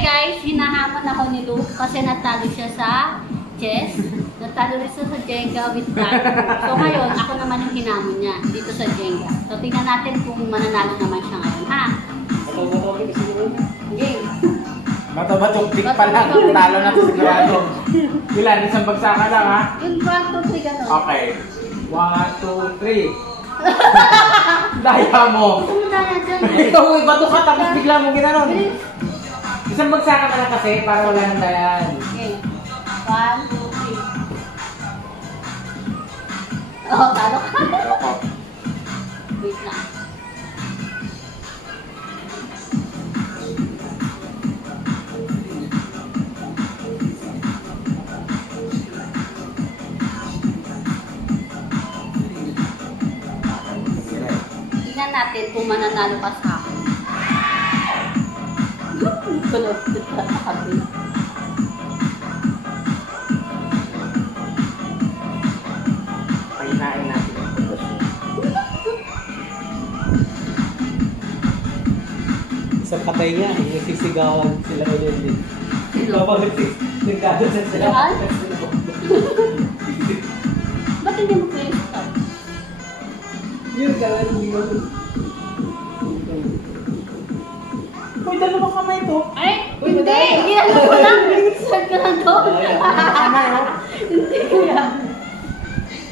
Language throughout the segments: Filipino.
guys, hinahamon ako ni Luke kasi natalo siya sa chess. Natalo rin siya sa Jenga with that. So ngayon, ako naman yung hinamon niya dito sa Jenga. So tingnan natin kung mananalo naman siya ngayon, ha? Game. Bato-batong tik pa lang. Talo na ito sigurado. Ilan? Isang bagsakan lang, ha? Yung 1, 2, 3 gano'n. Okay. 1, 2, 3. Daya mo. Daya dyan. Ito, bato ka tapos bigla mo ginanon. Isang bagsakan ka lang kasi para wala nang dayaan. Okay. 1, 2, 3. Oh, talo ka. Wait lang. Tingnan natin kung mananalo ka sa akin. Kulot sa kabi. Pahinain natin ang putos mo. Isang patay nga, yung sisigawan sila ulit din. Kapag nagdado sa sila. Saan? Ba't hindi mo pwede stop? Yun, gawin mo. Uy, dalawang kamay to. Ay! Hindi! Ginano ko lang! Start ka lang to! Kamay, oh. Hindi kaya.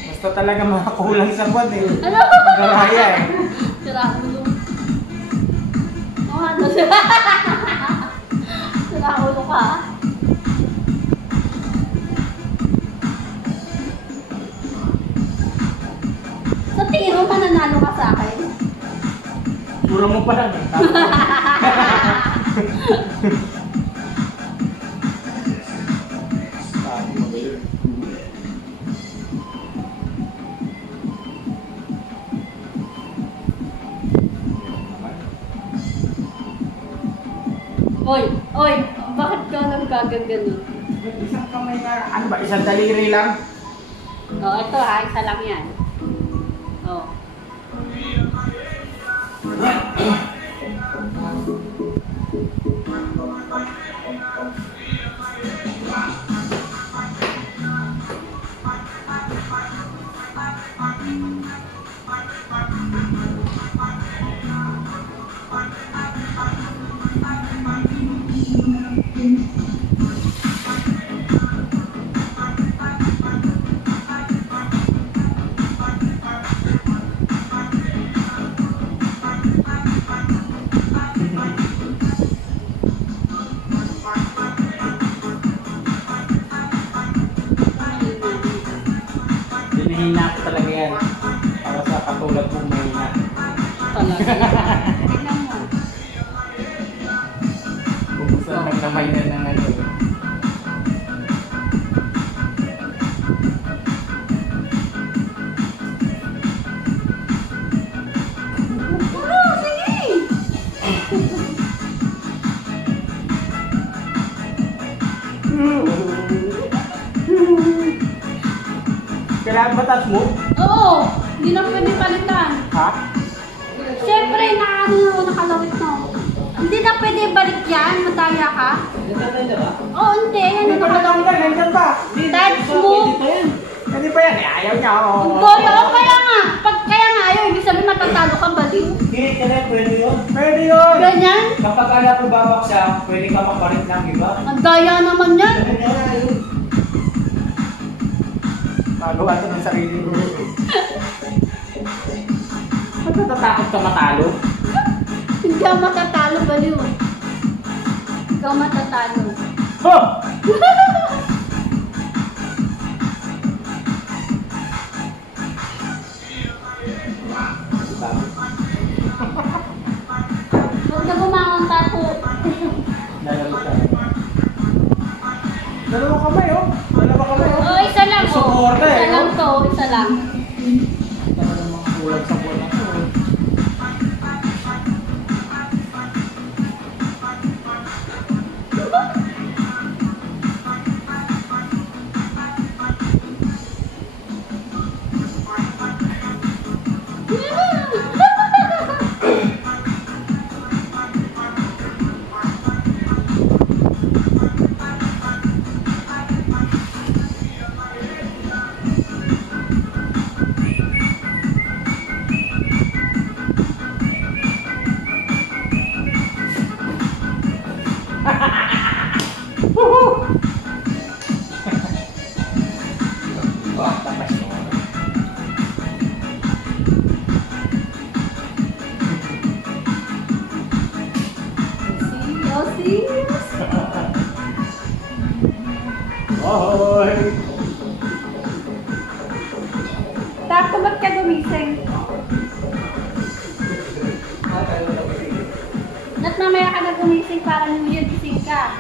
Basta talaga makakulang sa buwan eh. Ano? Garaya eh. Sira ulo. Oh, ano siya? Sira ulo ka. Sa tingin mo, mananalo ka sa akin? Puro mo pa lang eh. Oy! Oy! Bakit ka nagkagaganon? Isang kamay na, ano ba, isang daliri lang? Oh, ito ha, isa lang yan. Oh. Hinihina ko talaga yan. Para sa katulad kong mahina. Talaga. Tignan mo. Kung gusto nang kamay na ng ano. Oh, sige! Kailangan ba touch mo? Oo! Hindi na pwede palitan. Ha? Siyempre, nakalawit na ako. Hindi na pwede balik yan. Mataya ka. Nagtatay na ba? Oo, hindi. Hindi Ano pa na nakalawit? lang, nandiyan pa. Touch mo. Hindi pa yan, eh, ayaw niya. Oh. Boy, oo, kaya nga. Pag kaya nga ayaw, ibig sabihin matatalo ka baliw. Kirit ka na, pwede yun. Pwede yun. Ganyan? Kapag alam mo babak siya, pwede ka makapalit ng iba. Ang daya naman yan. Magawa ito ng sarili mo. Ba't natatakot ka matalo? Hindi ka matatalo baliw. Ikaw matatalo. Oh! Huwag na bumangon tapo. Dalawa kamay, oh. Dalawa kamay, oh. Oh, isa lang. Suporta, eh, Isa lang no? to. Isa lang. Talagang mga kulang sa buwan na to. Tapas mo. Serious? Ahoy! Tato, ba't ka gumising? Ba't mamaya ka na gumising para New Year gising ka?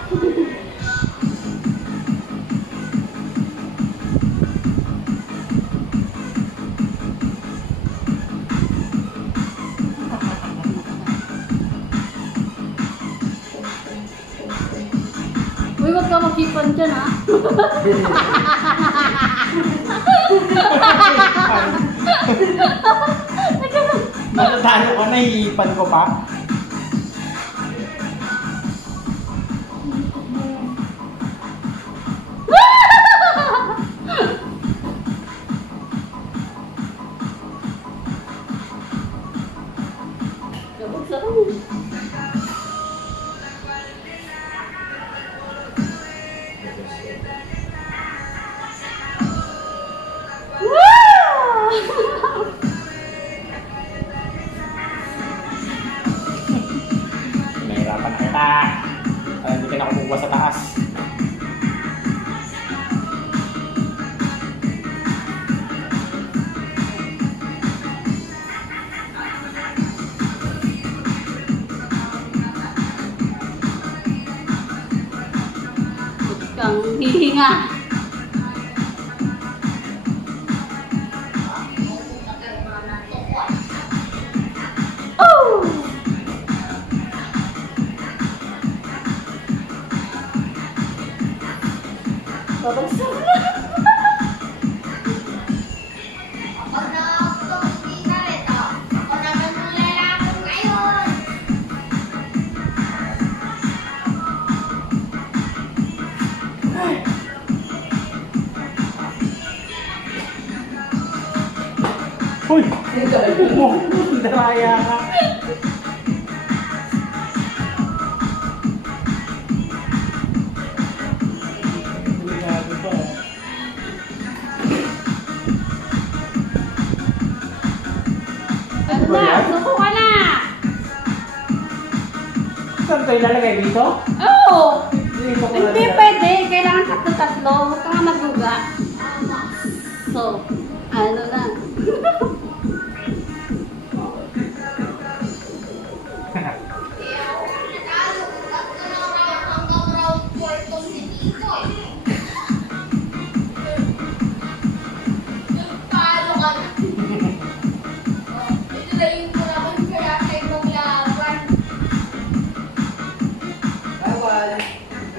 Uy, huwag ka mag-ipon dyan, ha? Matatalo ko na, iipan ko pa. Nabuksan mo. Nahirapan na kita. Para hindi ka na kumukuha sa taas. Huwag kang hihinga. Oh! Babagsak na. Uy! Mo! Daraya ka! Delikado pa. Ano na? Suko ka na! Saan ito ilalagay? Dito? Oo! Dito ko Hindi ilalagay. pwede. Kailangan tatlo-tatlo. Huwag ka nga maguga. So, ano na?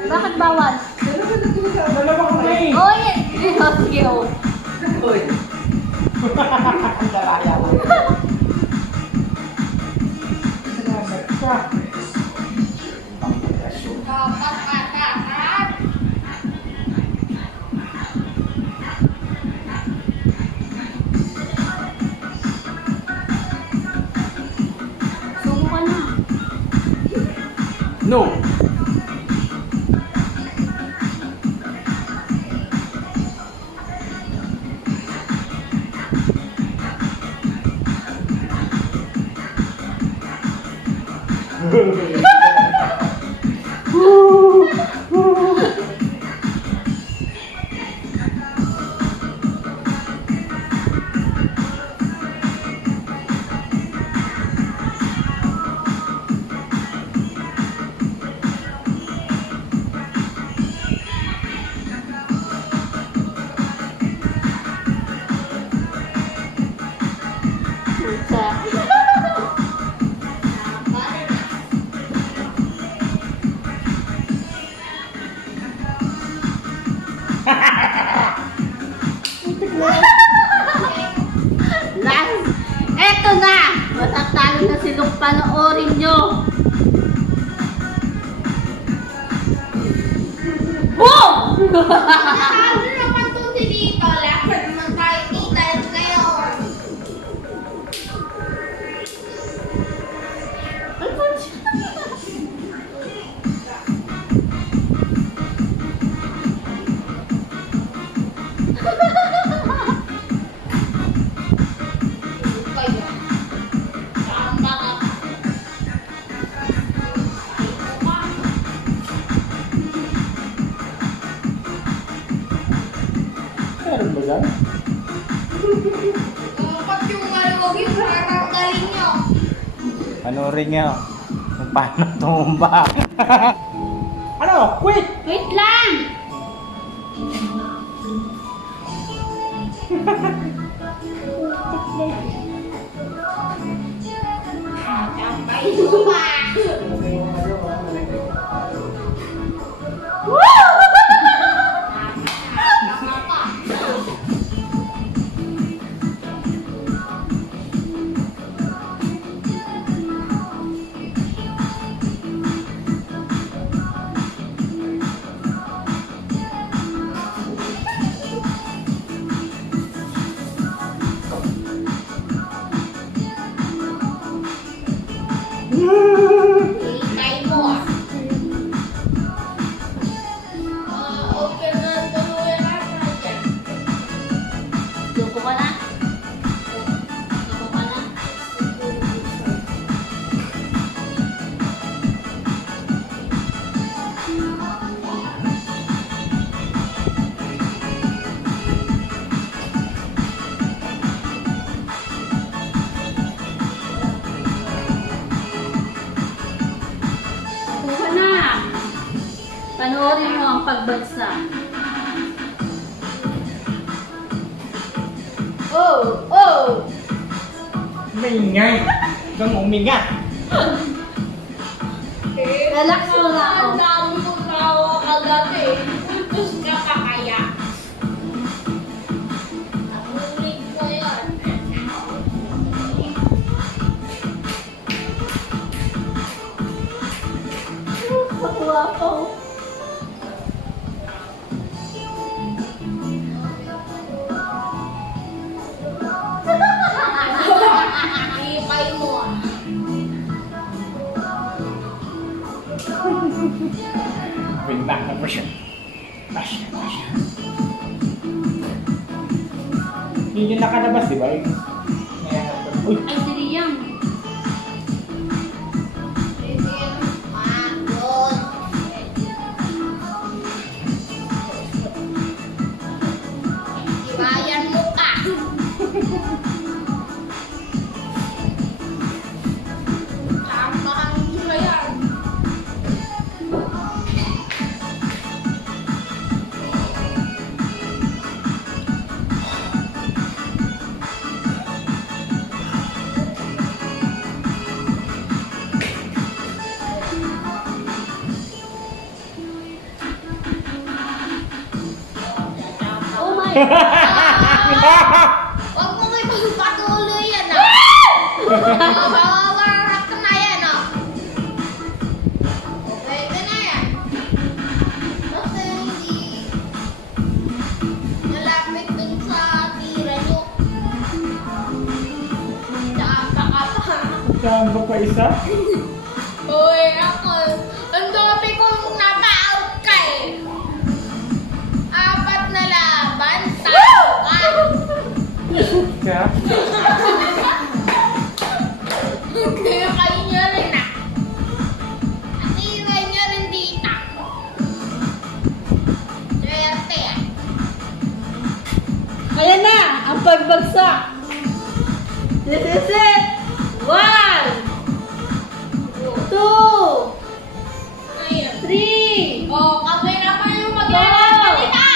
Bakit bawal? Dalawa kamay! Oh, yeah. Oh, sige, oh. Ang daraya ka. Siya. Suko ka na. No! Last. Eto na! Matatalo na si Luke. Panoorin nyo. Boom! Ano naman to si Dito? Lakad naman tayo kita ngayon. Dapat yung maluwag yung tatanggalin nyo. Panoorin nyo kung paano tumumba. Ano? Quick! Wait lang! Tambay mo pa. Hintay mo ah. Okay na tuloy na dyan. Suko ka na? Suko ka na? Suko na! Panoorin mo ang pagbagsak. Oh! Oh! Maingay! Kang umingat! Relax mo na ako. Ang dami kong tawa kagabi. Putos ka pa kaya. Nakulit ko yun. Patuwa ko. Hintay mo ah. Bring back the pressure. Pressure. Hindi yun nakalabas, di ba? Uy! Ay, si Riam. Ibayan mo ka. Tambahan mo yan. Oh my God! Huwag mo may pagpatuloy yan ah. Mawawarak ka na yan ah. Okay ka na yan. Basta hindi malapit dun sa tira nyo. Tsaka ka pa. Saan ba pa isa? Uy, ako. Ang dami kong napa-out ka eh. 4 na laban. Talo ka. Siya? Tira niya rin ah. Tira niya rin dito. Swerte ah. Ayan na! Ang pagbagsak! This is it! 1, 2, Ayun. 3, Oh, kami naman yung maglalaban nito.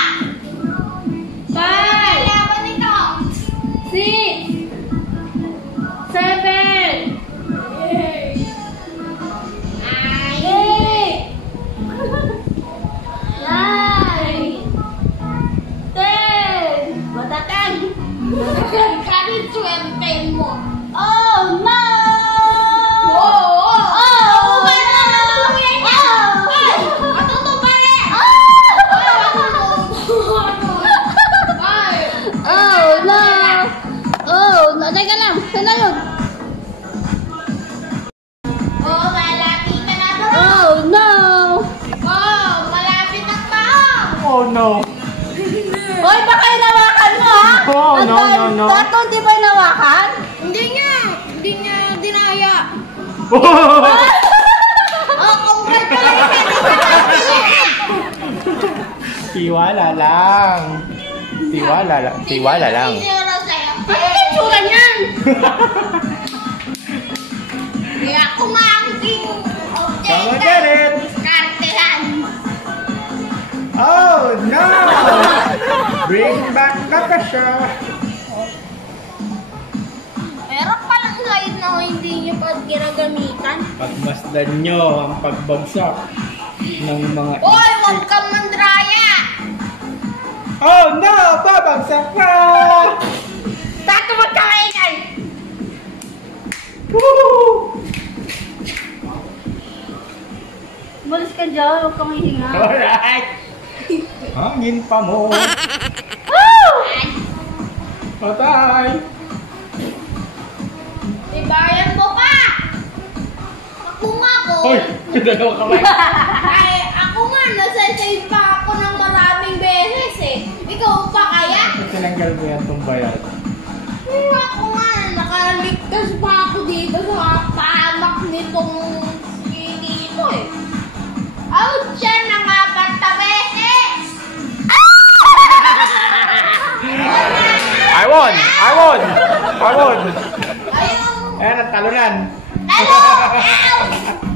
5, Maglalaban nito. 6, 7, Ay. 8, 9, 10. Matatag! Kami swerte mo. Oh no! Oh! Oh! Matutuluyan niya. Oh! Ay! Matutuparin. Ay! Oh no! Oh no! Teka lang! Saan na yun? Oh, malapit na na to. Oh no! Oh, malapit na pa. Oh no! Hoy, baka inawakan mo ha? Oh, no, no, no. Tato, di ba inawakan? Hindi niya dinaya. Oh, kumpat ka rin Tiwala lang. Tiwala lang. Sinira sa'yo. Ano yung tsura niyan? Kaya ako nga ang king of Tama, Jenga. Jared. Kartehan. Oh, no! Bring back the pressure. Meron palang slide na hindi nyo pa ginagamitan. Pagmasdan nyo ang pagbagsak ng mga... Hoy, huwag kang mandraya! Oh, no! Babagsak ka! Tato mo kaingan! Woo! Umalis ka dyan, huwag kang hihinga. Alright! Hangin pa mo. Patay! Ibayan mo pa! Ako nga ko. Hoy! Dalawang kamay. Ay, ako nga, nasa-save pa ako ng maraming beses eh. Ikaw pa kaya? Tinanggal mo yan tumbayan. Ako nga, nakaligtas pa ako dito sa pamak nitong dito eh. Out siya ng 4 beses! I won! I won! I won! Ayun! Ayan, ang talunan. Lalo! Ow!